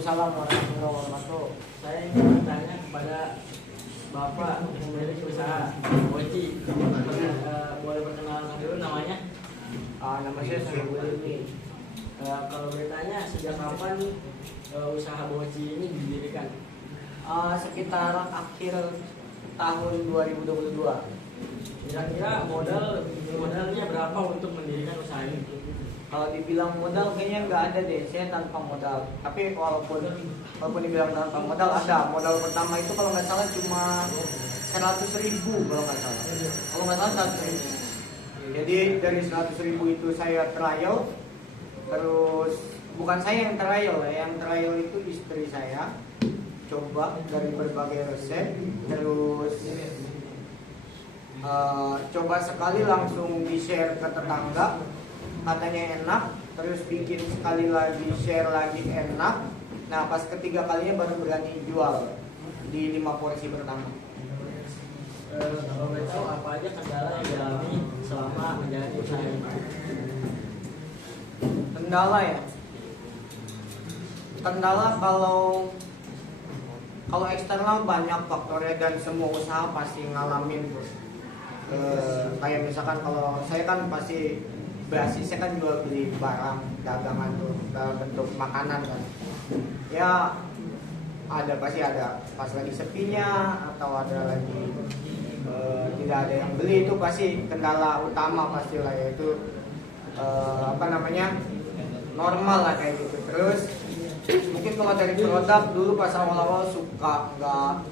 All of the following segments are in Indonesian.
Waalaikumsalam warahmatullahi wabarakatuh. Saya ingin bertanya kepada Bapak pemilik usaha Boci. Boleh perkenalan dulu namanya? Nama saya Sohibul ini. Kalau bertanya sejak kapan usaha Boci ini didirikan? Sekitar akhir tahun 2022. Kira-kira modalnya berapa untuk mendirikan usaha ini? Kalau dibilang modal kayaknya nggak ada deh, saya tanpa modal. Tapi walaupun dibilang tanpa modal ada. Modal pertama itu kalau nggak salah cuma 100.000 kalau nggak salah. Kalau nggak salah 100.000. Jadi dari 100.000 itu saya trial. Terus bukan saya yang trial itu istri saya. Coba dari berbagai resep. Terus coba sekali langsung di-share ke tetangga. Katanya enak, terus bikin sekali lagi, share lagi enak. Nah pas ketiga kalinya baru berani jual di 5 porsi pertama. Kalau boleh tahu apa aja kendala yang dialami selama menjalani usaha ini? Kendala ya? Kendala kalau eksternal banyak faktornya dan semua usaha pasti ngalamin. Kayak misalkan kalau saya kan pasti basisnya kan jual beli barang dagangan tuh dalam bentuk makanan kan. Ya pasti ada pas lagi sepinya atau ada lagi tidak ada yang beli, itu pasti kendala utama pastilah, yaitu normal lah kayak gitu. Terus mungkin kalau dari produk dulu pas awal-awal suka nggak.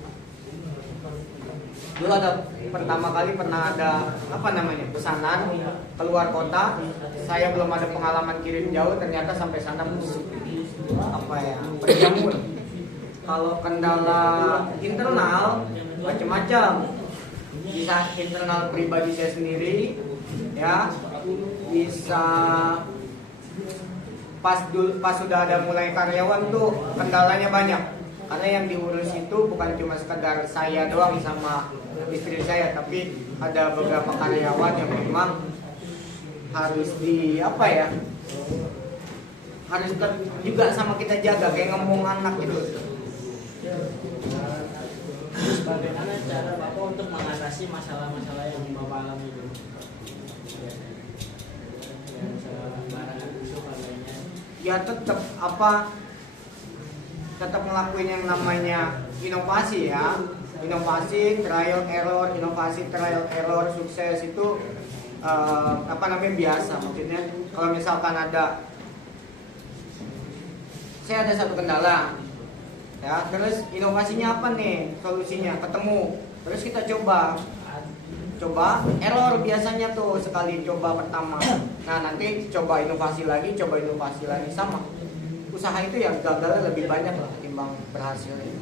Dulu ada pertama kali pernah ada pesanan keluar kota. Saya belum ada pengalaman kirim jauh, ternyata sampai sana berjamur. Kalau kendala internal macam-macam. Bisa internal pribadi saya sendiri, ya. Bisa pas sudah ada mulai karyawan tuh kendalanya banyak. Karena yang diurus itu bukan cuma sekedar saya doang sama istri saya, tapi ada beberapa karyawan yang memang harus harus juga sama kita jaga, kayak ngomong anak gitu. Terus bagaimana cara Bapak untuk mengatasi masalah-masalah yang Bapak alami itu? Masalah barangan busuk lainnya. Ya tetap ngelakuin yang namanya inovasi ya. Inovasi, trial error, sukses itu biasa. Maksudnya kalau misalkan saya ada satu kendala, ya, terus inovasinya apa nih, solusinya ketemu, terus kita coba error biasanya tuh sekali coba pertama. Nah nanti coba inovasi lagi sama. Usaha itu yang gagalnya lebih banyak lah ketimbang berhasilnya.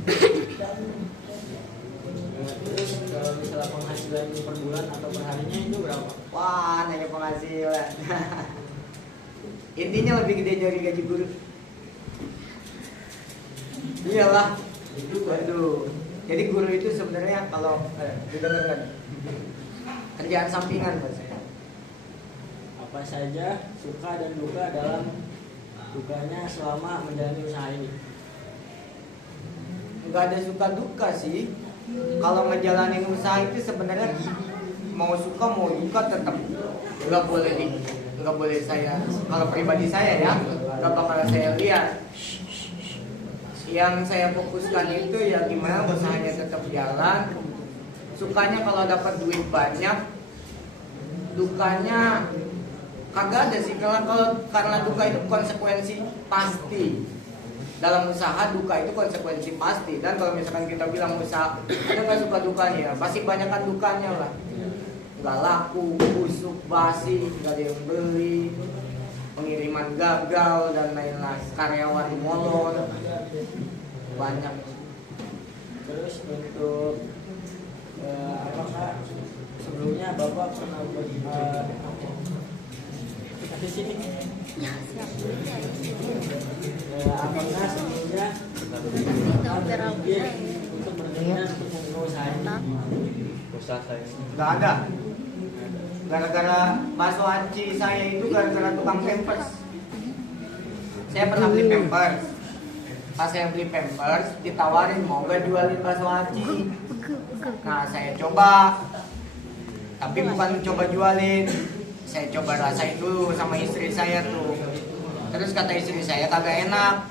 Terus kalau misalnya penghasilan per bulan atau per harinya itu berapa? Wah, nanya penghasilan. Intinya lebih gede dari gaji guru. Iyalah. Waduh. Jadi guru itu sebenarnya kalau didengarkan kerjaan sampingan buat saya. Apa saja suka dan duka dalam dukanya selama menjalani usaha ini? Nggak ada suka duka sih. Kalau ngejalanin usaha itu sebenarnya mau suka mau duka tetap nggak boleh saya. Kalau pribadi saya ya nggak bakal saya lihat. Yang saya fokuskan itu ya gimana usahanya tetap jalan. Sukanya kalau dapat duit banyak, dukanya kagak ada sih. Karena duka itu konsekuensi pasti. Dalam usaha duka itu konsekuensi pasti. Dan kalau misalkan kita bilang usaha ada nggak suka dukanya, ya pasti banyakkan dukanya lah. Nggak laku, busuk, basi, nggak ada yang beli, pengiriman gagal dan lain-lain, karyawan molor, banyak. Terus untuk apakah sebelumnya Bapak pernah di sini? Apakah sebelumnya untuk berkeinginan untuk membuka usaha ini? Nggak ada. Gara-gara bakso aci saya itu gara-gara tukang pampers. Saya pernah beli pampers. pas saya beli Pampers ditawarin mau gak jualin bakso aci. Nah saya coba, tapi bukan coba jualin, saya coba rasain dulu sama istri saya tuh. Terus kata istri saya kagak enak.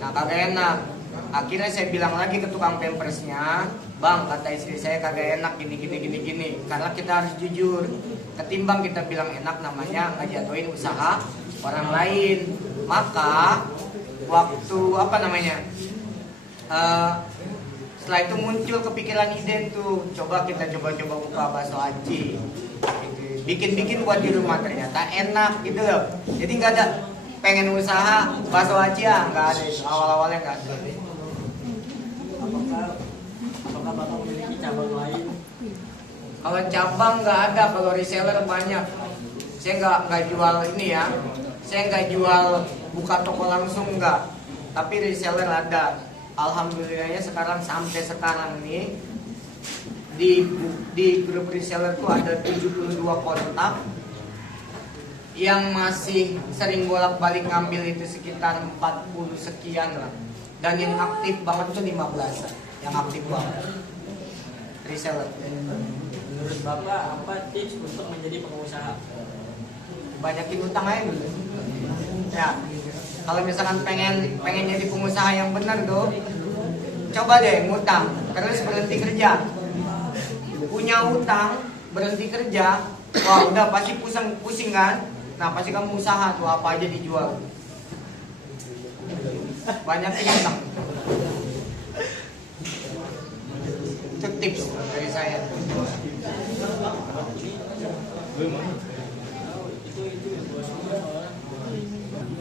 Nah kagak enak. Akhirnya saya bilang lagi ke tukang Pampersnya, bang kata istri saya kagak enak gini. Karena kita harus jujur. Ketimbang kita bilang enak namanya ngejatuhin usaha orang lain. Maka waktu setelah itu muncul kepikiran ide tuh, coba coba buka bakso aci, bikin buat di rumah, ternyata enak gitu loh. Jadi nggak ada pengen usaha bakso aci ya, nggak ada, awalnya nggak ada. Apakah Bapak memiliki cabang lain? Kalau cabang nggak ada, kalau reseller banyak. Saya nggak jual ini ya, saya nggak jual buka toko langsung nggak, tapi reseller ada. Alhamdulillahnya sampai sekarang nih di grup reseller tuh ada 72 kontak, yang masih sering bolak-balik ngambil itu sekitar 40 sekian lah, dan yang aktif banget tuh 15 yang aktif banget reseller. Menurut Bapak apa tips untuk menjadi pengusaha? Banyakin utang aja dulu. Ya, kalau misalkan pengen jadi pengusaha yang benar tuh, coba deh ngutang, terus berhenti kerja. Punya utang, berhenti kerja, wah udah pasti pusing kan? Nah pasti kamu usaha tuh apa aja dijual. Banyakin utang. Itu tips dari saya.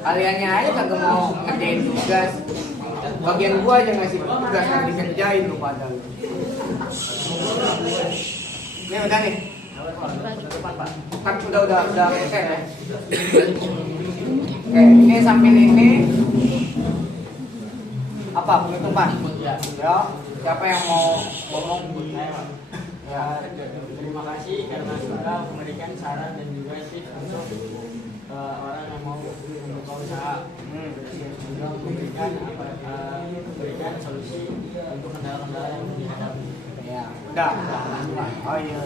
Kaliannya aja kagak mau ngerjain tugas. Bagian gua aja ngasih tugas yang dikerjain lu pada. Ini udah nih. Kan udah selesai ya. Oke, ini sambil ini apa penutupan? Ya. Siapa yang mau ngomong? Ya, terima kasih karena sudah memberikan saran dan juga tips untuk orang yang mau membuka usaha. Juga memberikan solusi untuk kendala-kendala yang dihadapi. Ya, udah. Oh iya.